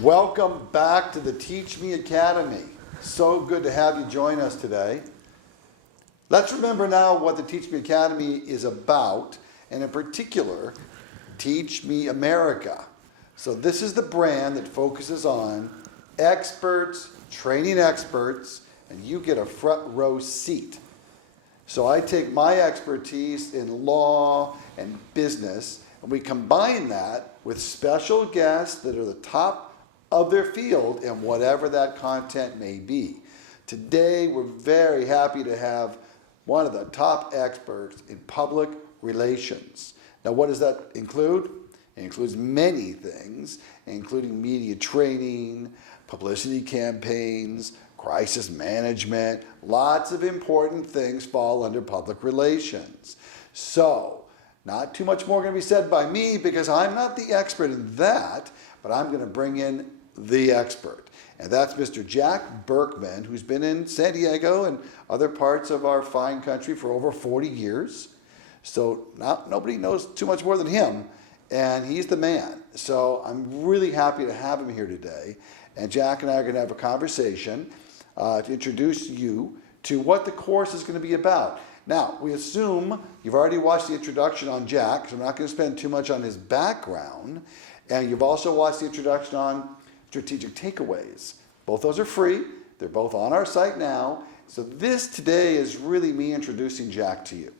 Welcome back to the Teach Me Academy. So good to have you join us today. Let's remember now what the Teach Me Academy is about, and in particular, Teach Me America. So this is the brand that focuses on experts, training experts, and you get a front row seat. So I take my expertise in law and business, and we combine that with special guests that are the top of their field in whatever that content may be. Today, we're very happy to have one of the top experts in public relations. Now, what does that include? It includes many things, including media training, publicity campaigns, crisis management. Lots of important things fall under public relations. So, not too much more going to be said by me because I'm not the expert in that, but I'm going to bring in the expert. And that's Mr. Jack Berkman, who's been in San Diego and other parts of our fine country for over 40 years. So nobody knows too much more than him, and he's the man. So I'm really happy to have him here today. And Jack and I are going to have a conversation to introduce you to what the course is going to be about. Now, we assume you've already watched the introduction on Jack, so I'm not going to spend too much on his background. And you've also watched the introduction on strategic takeaways. Both those are free. They're both on our site now. So this today is really me introducing Jack to you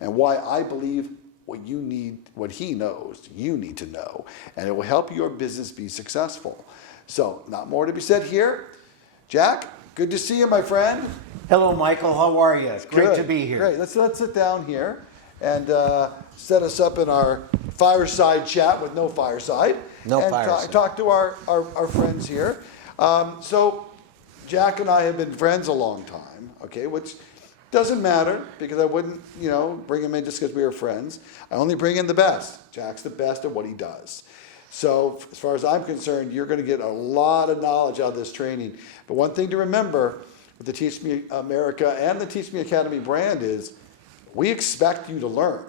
and why I believe what he knows, you need to know, and it will help your business be successful. So not more to be said here. Jack, good to see you, my friend. Hello, Michael. How are you? It's great to be here. Great. Let's sit down here and set us up in our fireside chat with no fireside. Talk to our friends here. So Jack and I have been friends a long time, okay, which doesn't matter because I wouldn't, bring him in just because we were friends. I only bring in the best. Jack's the best at what he does. So as far as I'm concerned, you're going to get a lot of knowledge out of this training. But one thing to remember with the Teach Me America and the Teach Me Academy brand is we expect you to learn.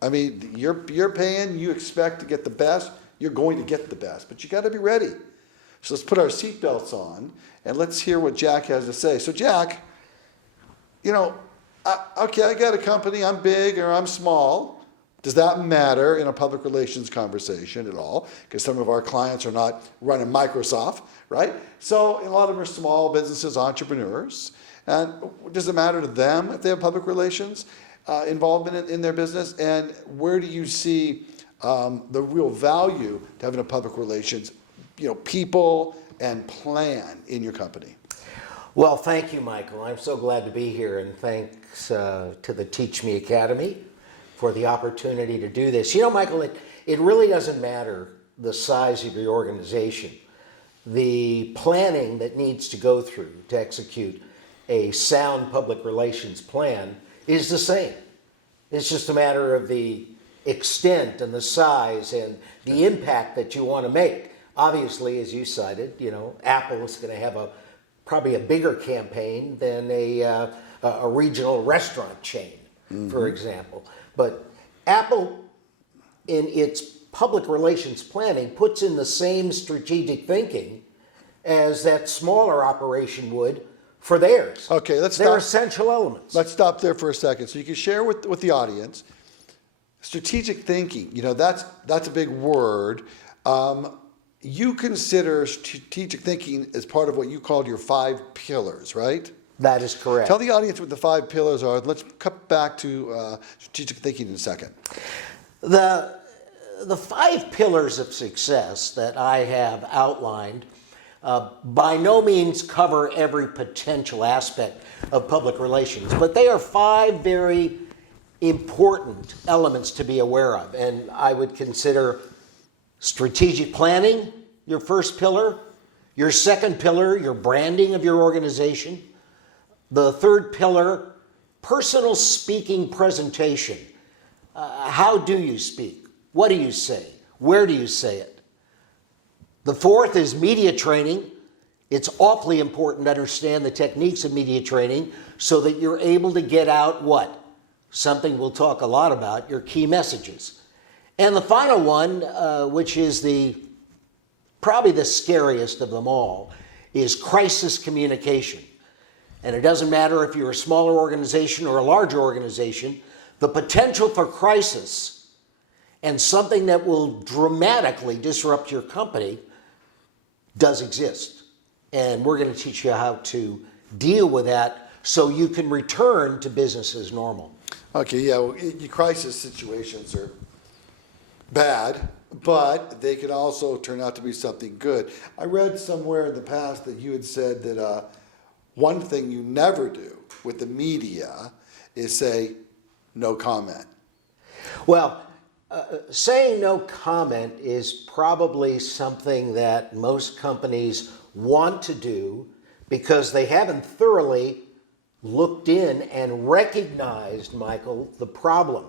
I mean, you're paying, you expect to get the best, you're going to get the best, but you got to be ready. So let's put our seatbelts on and let's hear what Jack has to say. So Jack, okay, I got a company, I'm big or I'm small. Does that matter in a public relations conversation at all? Because some of our clients are not running Microsoft, right? So a lot of them are small businesses, entrepreneurs. And does it matter to them if they have public relations involvement in their business? And where do you see the real value to having a public relations, people and plan in your company? Well, thank you, Michael. I'm so glad to be here, and thanks to the Teach Me Academy for the opportunity to do this. Michael, it really doesn't matter the size of your organization. The planning that needs to go through to execute a sound public relations plan is the same. It's just a matter of the extent and the size and the impact that you want to make. Obviously, as you cited, Apple is going to have probably a bigger campaign than a regional restaurant chain, for example. But Apple, in its public relations planning, puts in the same strategic thinking as that smaller operation would for theirs. Okay, They're essential elements. Let's stop there for a second. So you can share with the audience, strategic thinking, that's a big word. You consider strategic thinking as part of what you called your 5 pillars, right? That is correct. Tell the audience what the 5 pillars are. Let's cut back to strategic thinking in a second. The 5 pillars of success that I have outlined by no means cover every potential aspect of public relations, but they are 5 very important elements to be aware of. And I would consider strategic planning your first pillar, your second pillar, your branding of your organization, the third pillar, personal speaking presentation. How do you speak? What do you say? Where do you say it? The fourth is media training. It's awfully important to understand the techniques of media training so that you're able to get out what? Something we'll talk a lot about, your key messages. And the final one, which is the probably the scariest of them all is crisis communication. And it doesn't matter if you're a smaller organization or a larger organization, the potential for crisis and something that will dramatically disrupt your company does exist. And we're going to teach you how to deal with that so you can return to business as normal. Okay, yeah, well, crisis situations are bad, but they can also turn out to be something good. I read somewhere in the past that you had said that one thing you never do with the media is say no comment. Well, saying no comment is probably something that most companies want to do because they haven't thoroughly looked in and recognized, Michael, the problem,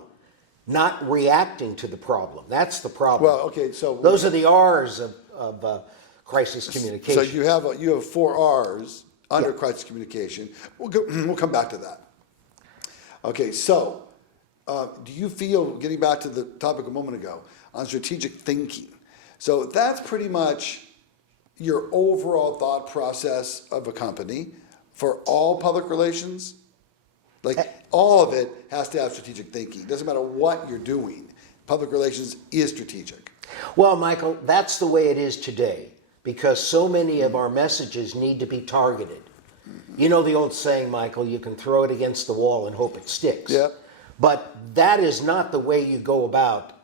not reacting to the problem. That's the problem. Well, okay, so those are the R's of crisis communication. So you have 4 R's under crisis communication. We'll come back to that. Okay, so do you feel, getting back to the topic a moment ago, on strategic thinking, so that's pretty much your overall thought process of a company for all public relations? Like, all of it has to have strategic thinking. It doesn't matter what you're doing. Public relations is strategic. Well, Michael, that's the way it is today because so many of our messages need to be targeted. You know the old saying, Michael, you can throw it against the wall and hope it sticks. Yeah. But that is not the way you go about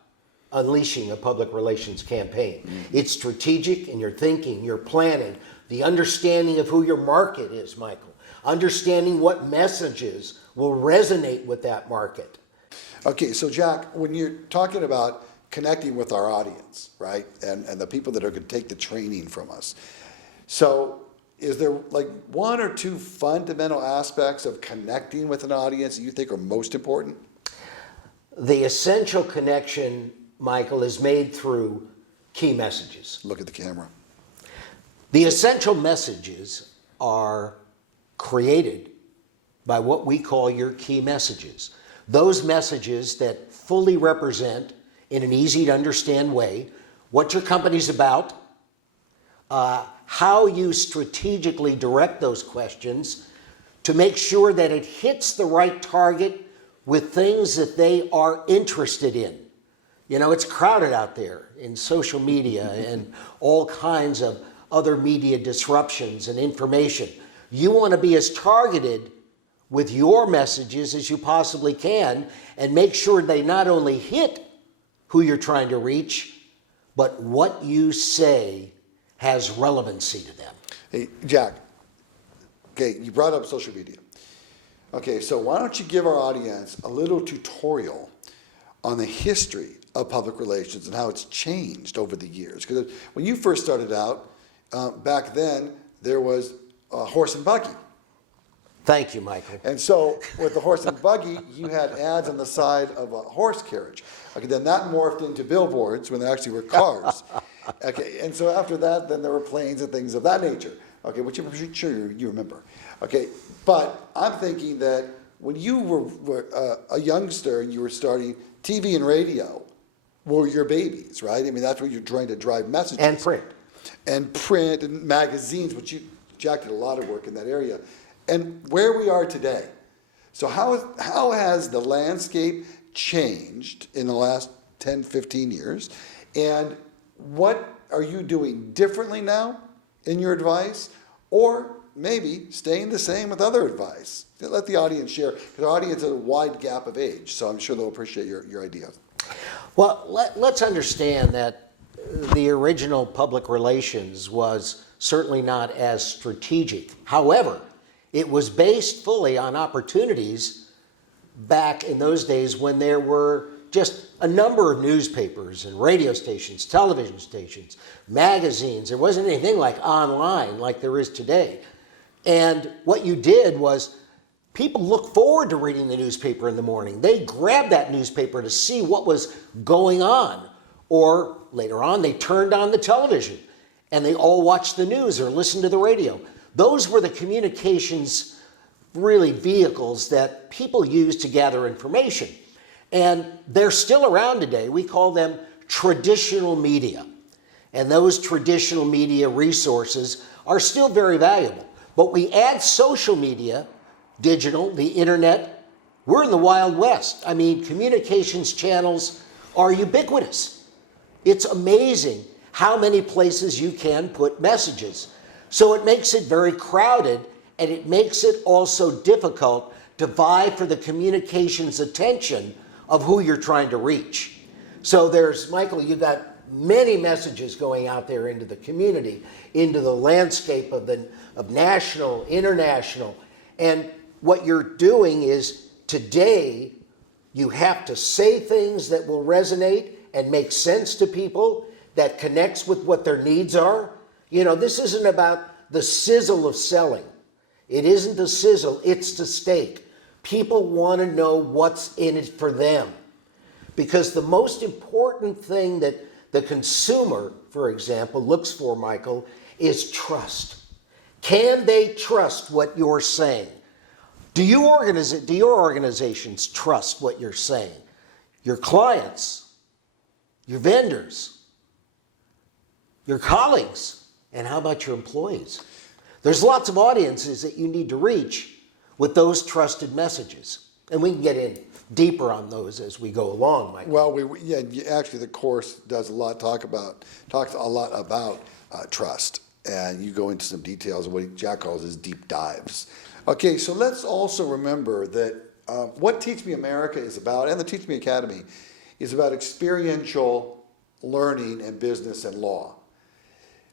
unleashing a public relations campaign. It's strategic in your thinking, your planning, the understanding of who your market is, Michael, understanding what messages will resonate with that market. Okay, so Jack, when you're talking about connecting with our audience, right, and the people that are going to take the training from us, so is there like 1 or 2 fundamental aspects of connecting with an audience that you think are most important? The essential connection, Michael, is made through key messages. Look at the camera. The essential messages are created by what we call your key messages. Those messages that fully represent, in an easy to understand way, what your company's about, how you strategically direct those questions to make sure that it hits the right target with things that they are interested in. You know, it's crowded out there in social media and all kinds of other media disruptions and information. You want to be as targeted with your messages as you possibly can and make sure they not only hit who you're trying to reach, but what you say has relevancy to them. Hey, Jack, okay, you brought up social media. Okay, so why don't you give our audience a little tutorial on the history of public relations and how it's changed over the years? Because when you first started out, back then, there was a horse and buggy. Thank you, Michael. And so with the horse and buggy, you had ads on the side of a horse carriage. Okay, then that morphed into billboards when there actually were cars. Okay, and so after that, then there were planes and things of that nature. Okay, which I'm sure you remember. Okay, but I'm thinking that when you were a youngster and you were starting, TV and radio were your babies, right? I mean, that's what you're trying to drive messages. And print. And print and magazines, which Jack did a lot of work in that area. And where we are today. So how has the landscape changed in the last 10, 15 years? And what are you doing differently now in your advice? Or maybe staying the same with other advice? Let the audience share, because our audience has a wide gap of age, so I'm sure they'll appreciate your ideas. Well, let's understand that the original public relations was certainly not as strategic. However, it was based fully on opportunities back in those days when there were just a number of newspapers and radio stations, television stations, magazines. There wasn't anything like online like there is today. And what you did was people look forward to reading the newspaper in the morning. They grabbed that newspaper to see what was going on. Or later on, they turned on the television and they all watched the news or listened to the radio. Those were the communications, really, vehicles that people used to gather information. And they're still around today. We call them traditional media. and those traditional media resources are still very valuable. But we add social media, digital, the internet, we're in the Wild West. I mean, communications channels are ubiquitous. It's amazing how many places you can put messages. So it makes it very crowded, and it makes it also difficult to vie for the communications attention of who you're trying to reach. So there's, Michael, you got many messages going out there into the community, into the landscape of national, international. And what you're doing is today you have to say things that will resonate and make sense to people, that connects with what their needs are. You know, this isn't about the sizzle of selling. It isn't the sizzle, it's the steak. People want to know what's in it for them. Because the most important thing that the consumer, for example, looks for, Michael, is trust. Can they trust what you're saying? Do your organizations trust what you're saying? Your clients, your vendors, your colleagues, and how about your employees? There's lots of audiences that you need to reach with those trusted messages. And we can get in deeper on those as we go along, Mike. Well, actually, the course does talks a lot about trust, and you go into some details of what Jack calls his deep dives. Okay, so let's also remember that what Teach Me America is about, and the Teach Me Academy, is about experiential learning in business and law.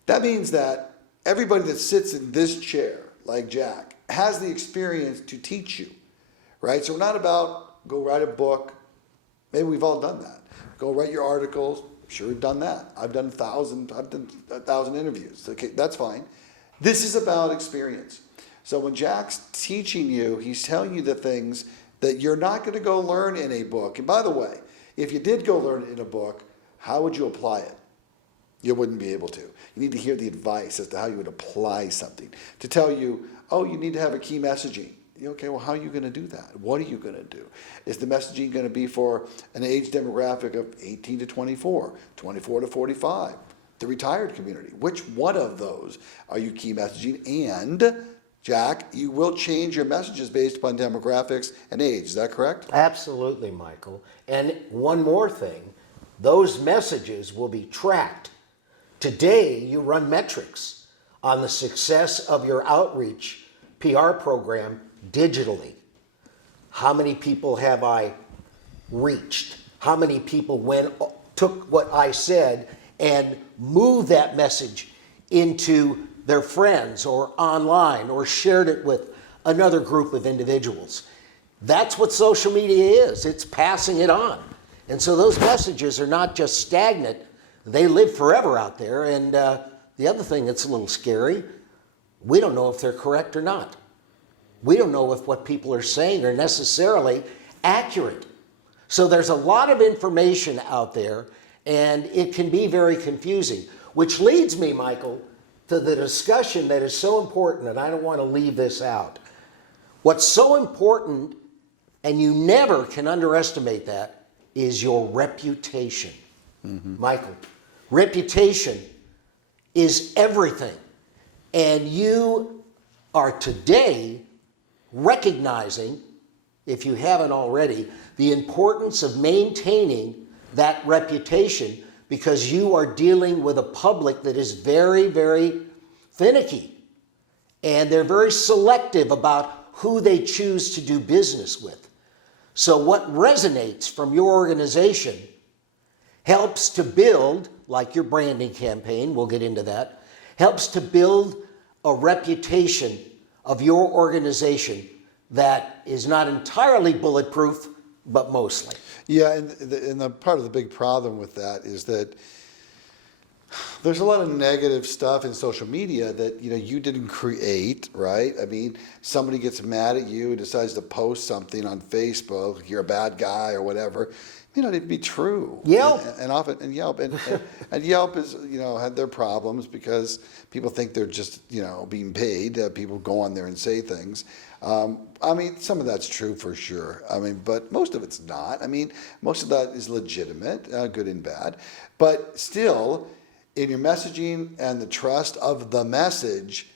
That means that everybody that sits in this chair, like Jack, has the experience to teach you, right? So we're not about go write a book. Maybe we've all done that. Go write your articles. I'm sure we've done that. I've done 1,000 interviews. Okay, that's fine. This is about experience. So when Jack's teaching you, he's telling you the things that you're not going to go learn in a book. And by the way, if you did go learn it in a book, how would you apply it? You wouldn't be able to. You need to hear the advice as to how you would apply something. To tell you, oh, you need to have a key messaging. Okay, well, how are you going to do that? What are you going to do? Is the messaging going to be for an age demographic of 18 to 24, 24 to 45, the retired community? Which one of those are you key messaging? And, Jack, you will change your messages based upon demographics and age. Is that correct? Absolutely, Michael. And one more thing, those messages will be tracked. Today, you run metrics on the success of your outreach PR program digitally. How many people have I reached? How many people took what I said and moved that message into their friends or online or shared it with another group of individuals? That's what social media is. It's passing it on. And so those messages are not just stagnant. They live forever out there. And the other thing that's a little scary, we don't know if they're correct or not. We don't know if what people are saying are necessarily accurate. So there's a lot of information out there, and it can be very confusing, which leads me, Michael, to the discussion that is so important, and I don't want to leave this out. What's so important, and you never can underestimate that, is your reputation. Mm-hmm. Michael, reputation is everything. And you are today recognizing, if you haven't already, the importance of maintaining that reputation, because you are dealing with a public that is very, very finicky. And they're very selective about who they choose to do business with. So what resonates from your organization helps to build, like your branding campaign, we'll get into that, helps to build a reputation of your organization that is not entirely bulletproof, but mostly. Yeah, and the part of the big problem with that is that there's a lot of negative stuff in social media that you didn't create, right? I mean, somebody gets mad at you and decides to post something on Facebook, you're a bad guy or whatever. It may not be true. Yelp. And Yelp and Yelp is had their problems because people think they're just being paid. People go on there and say things. I mean, some of that's true for sure. I mean, but most of it's not. I mean, most of that is legitimate, good and bad. But still, in your messaging and the trust of the message,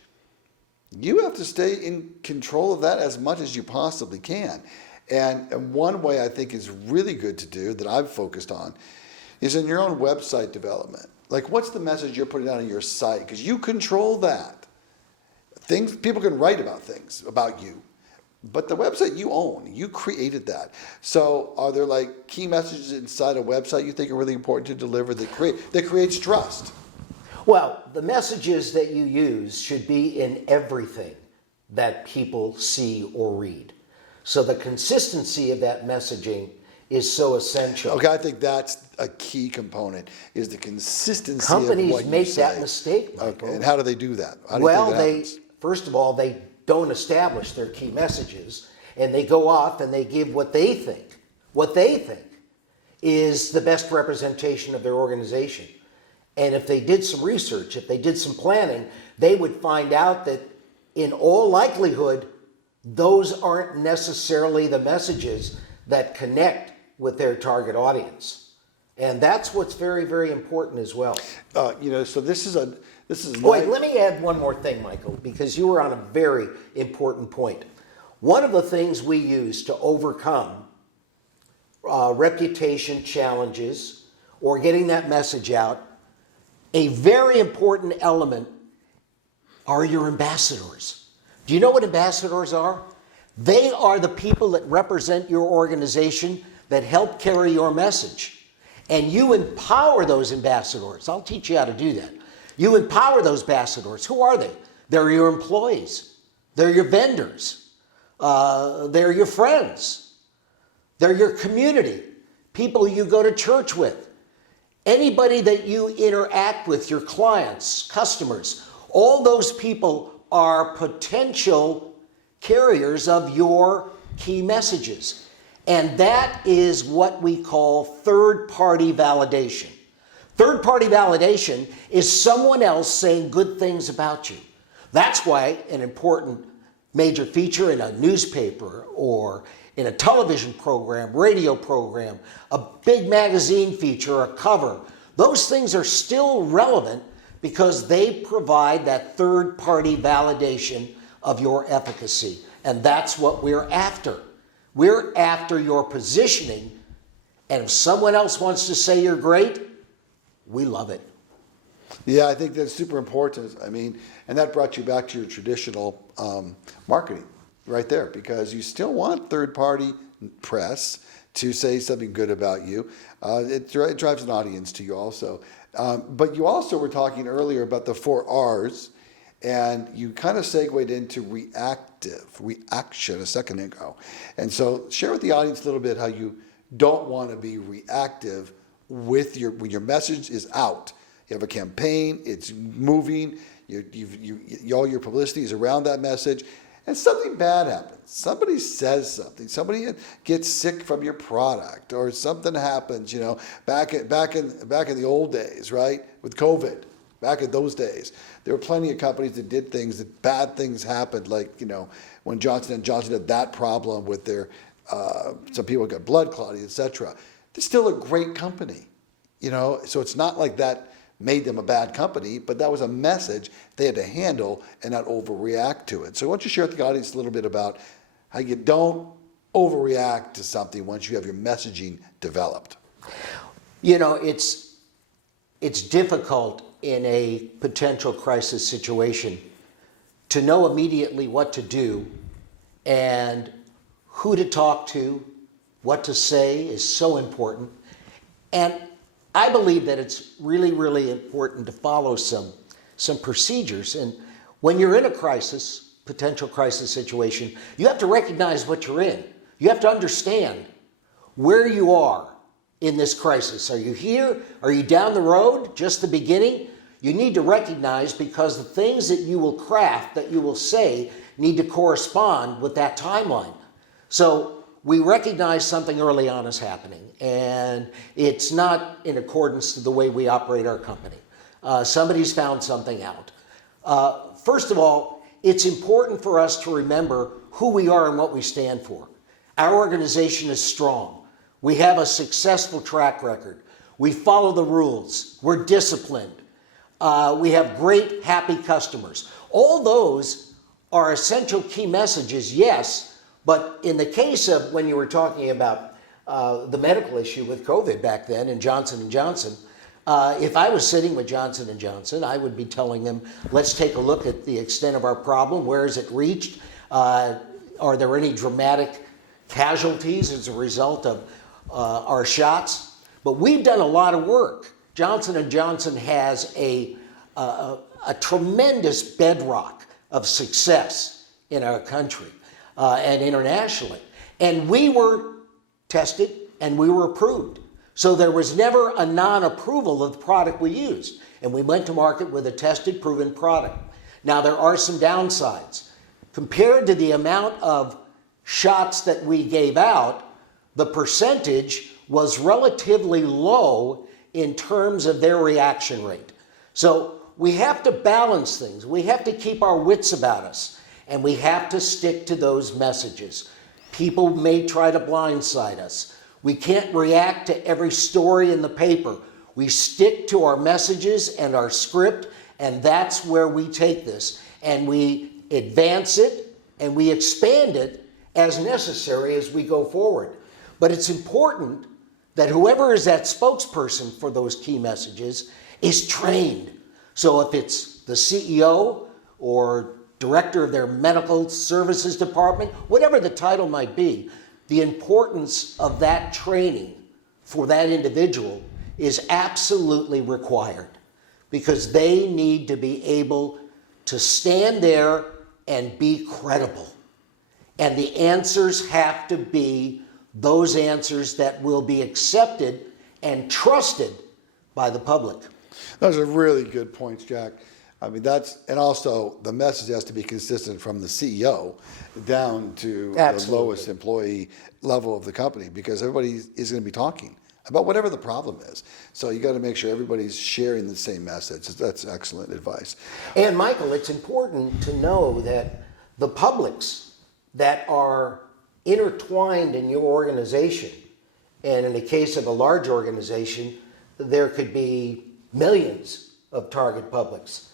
you have to stay in control of that as much as you possibly can. And one way I think is really good to do that I've focused on is in your own website development. Like, what's the message you're putting out on your site? Because you control that. Things, people can write about things about you, but the website you own, you created that. So are there like key messages inside a website you think are really important to deliver that creates trust? Well, the messages that you use should be in everything that people see or read. So the consistency of that messaging is so essential. Okay, I think that's a key component, is the consistency Companies of what you make say. that mistake, Michael. Okay, and how do they do that? How do you Well, think that happens? first of all, they don't establish their key messages, and they go off and they give what they think is the best representation of their organization. And if they did some research, if they did some planning, they would find out that in all likelihood, those aren't necessarily the messages that connect with their target audience. And that's what's very, very important as well. So this is Wait, let me add one more thing, Michael, because you were on a very important point. One of the things we use to overcome reputation challenges or getting that message out, a very important element are your ambassadors. Do you know what ambassadors are? They are the people that represent your organization that help carry your message. And you empower those ambassadors. I'll teach you how to do that. You empower those ambassadors. Who are they? They're your employees. They're your vendors. They're your friends. They're your community. People you go to church with. Anybody that you interact with, your clients, customers, all those people are potential carriers of your key messages. And that is what we call third-party validation. Third-party validation is someone else saying good things about you. That's why an important major feature in a newspaper or in a television program, radio program, a big magazine feature, a cover, those things are still relevant because they provide that third-party validation of your efficacy. And that's what we're after. We're after your positioning, and if someone else wants to say you're great, we love it. Yeah, I think that's super important. I mean, and that brought you back to your traditional marketing right there, because you still want third-party press to say something good about you. It drives an audience to you also. But you also were talking earlier about the 4 R's, and you kind of segued into reaction a second ago. And so share with the audience a little bit how you don't want to be reactive when your message is out. You have a campaign, it's moving, all your publicity is around that message, and something bad happens. Somebody says something. Somebody gets sick from your product, or something happens. Back in the old days, right, with COVID. Back in those days, there were plenty of companies that did things that bad things happened. Like when Johnson & Johnson had that problem with their some people got blood clotting, etc. They're still a great company, So it's not like that made them a bad company, but that was a message they had to handle and not overreact to it. So why don't you share with the audience a little bit about how you don't overreact to something once you have your messaging developed? It's difficult in a potential crisis situation to know immediately what to do, and who to talk to, what to say is so important. And I believe that it's really, really important to follow some procedures. And when you're in a potential crisis situation, you have to recognize what you're in. You have to understand where you are in this crisis. Are you here? Are you down the road? Just the beginning? You need to recognize, because the things that you will craft, that you will say, need to correspond with that timeline. So we recognize something early on is happening, and it's not in accordance to the way we operate our company. Somebody's found something out. First of all, it's important for us to remember who we are and what we stand for. Our organization is strong. We have a successful track record. We follow the rules. We're disciplined. We have great, happy customers. All those are essential key messages, yes, but in the case of when you were talking about the medical issue with COVID back then and Johnson & Johnson, if I was sitting with Johnson & Johnson, I would be telling them, let's take a look at the extent of our problem. Where has it reached? Are there any dramatic casualties as a result of our shots? But we've done a lot of work. Johnson & Johnson has a tremendous bedrock of success in our country and internationally. And we were tested and we were approved. So there was never a non-approval of the product we used. And we went to market with a tested, proven product. Now there are some downsides. Compared to the amount of shots that we gave out, the percentage was relatively low in terms of their reaction rate. So we have to balance things. We have to keep our wits about us, and we have to stick to those messages. People may try to blindside us. We can't react to every story in the paper. We stick to our messages and our script, and that's where we take this. And we advance it, and we expand it as necessary as we go forward. But it's important that whoever is that spokesperson for those key messages is trained. So if it's the CEO or director of their medical services department, whatever the title might be, the importance of that training for that individual is absolutely required, because they need to be able to stand there and be credible. And the answers have to be those answers that will be accepted and trusted by the public. Those are really good points, Jack. I mean, and also the message has to be consistent from the CEO down to the lowest employee level of the company, because everybody is going to be talking about whatever the problem is. So you got to make sure everybody's sharing the same message. That's excellent advice. And Michael, it's important to know that the publics that are intertwined in your organization, and in the case of a large organization, there could be millions of target publics.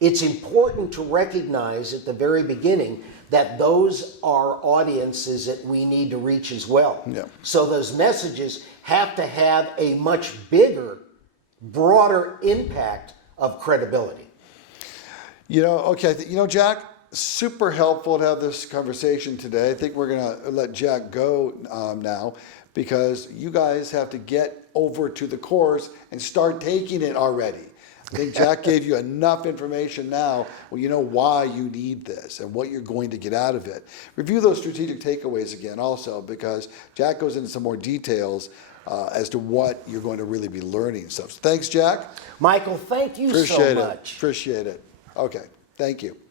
It's important to recognize at the very beginning that those are audiences that we need to reach as well. Yeah. So those messages have to have a much bigger, broader impact of credibility. Jack, super helpful to have this conversation today. I think we're going to let Jack go now, because you guys have to get over to the course and start taking it already. I think Jack gave you enough information now. Well, you know why you need this and what you're going to get out of it. Review those strategic takeaways again also, because Jack goes into some more details as to what you're going to really be learning. So thanks, Jack. Michael, thank you so much. Appreciate it. Okay, thank you.